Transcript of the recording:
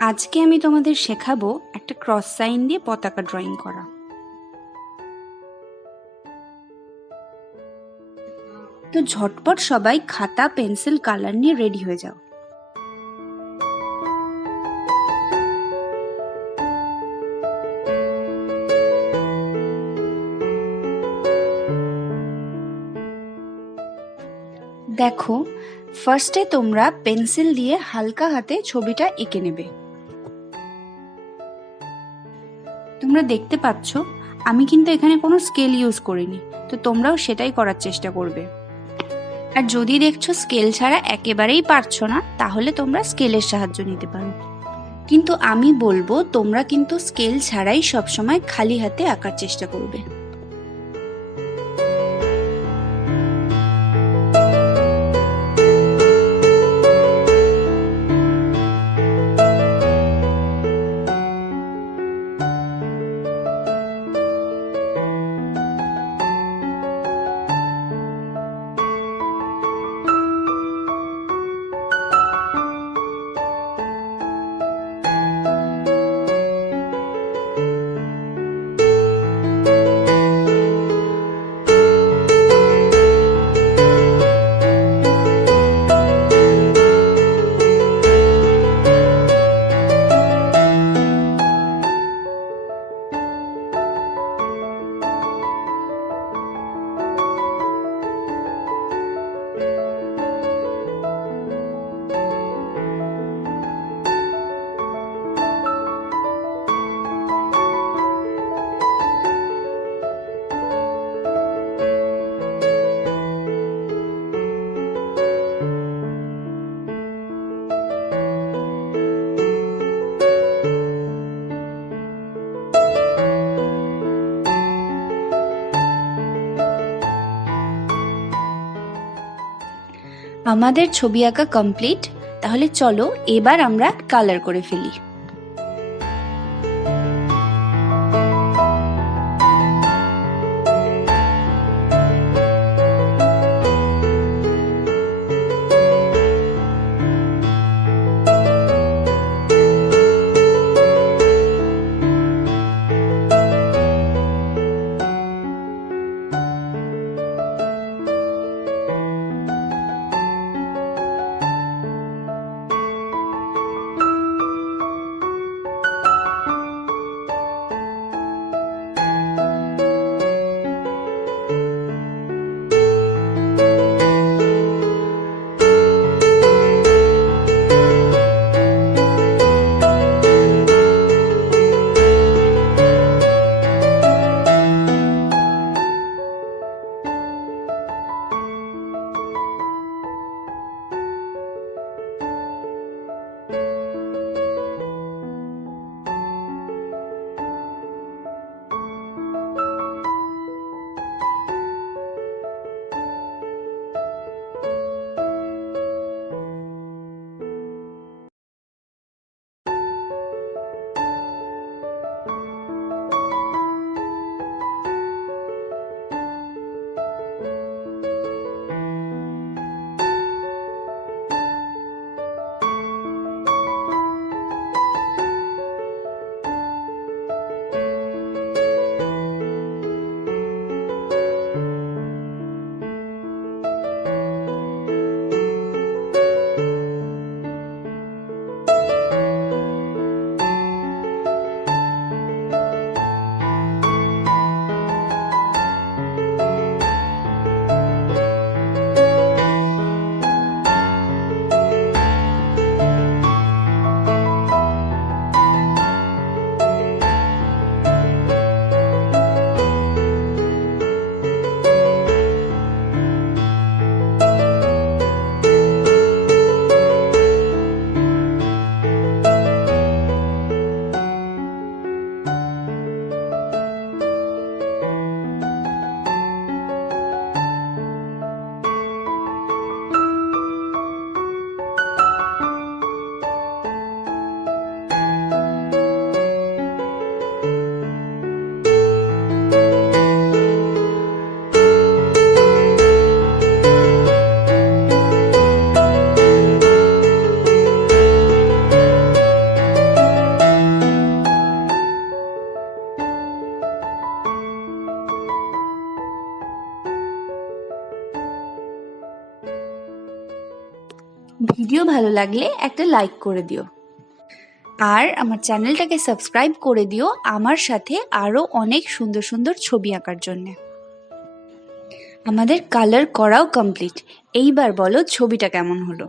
আজকে আমি তোমাদের শেখাবো একটা ক্রস সাইন দিয়ে পতাকা ড্রয়িং করা। তো ঝটপট সবাই খাতা, পেন্সিল, কালার নিয়ে রেডি হয়ে যাও। দেখো, ফার্স্টে তোমরা পেন্সিল দিয়ে হালকা হাতে ছবিটা এঁকে নেবে। তোমরা দেখতে পাচ্ছ আমি কিন্তু এখানে কোনো স্কেল ইউজ করিনি, তো তোমরাও সেটাই করার চেষ্টা করবে। আর যদি দেখছো স্কেল ছাড়া একেবারেই পারছো না, তাহলে তোমরা স্কেলের সাহায্য নিতে পারো। কিন্তু আমি বলবো তোমরা কিন্তু স্কেল ছাড়াই সবসময় খালি হাতে আঁকার চেষ্টা করবে। আমাদের ছবি আঁকা কমপ্লিট। তাহলে চলো এবার আমরা কালার করে ফেলি। ভিডিও ভালো লাগলে একটা লাইক করে দিও, আর আমার চ্যানেলটাকে সাবস্ক্রাইব করে দিও আমার সাথে আরও অনেক সুন্দর সুন্দর ছবি আঁকার জন্যে। আমাদের কালার করাও কমপ্লিট। এইবার বলো ছবিটা কেমন হলো।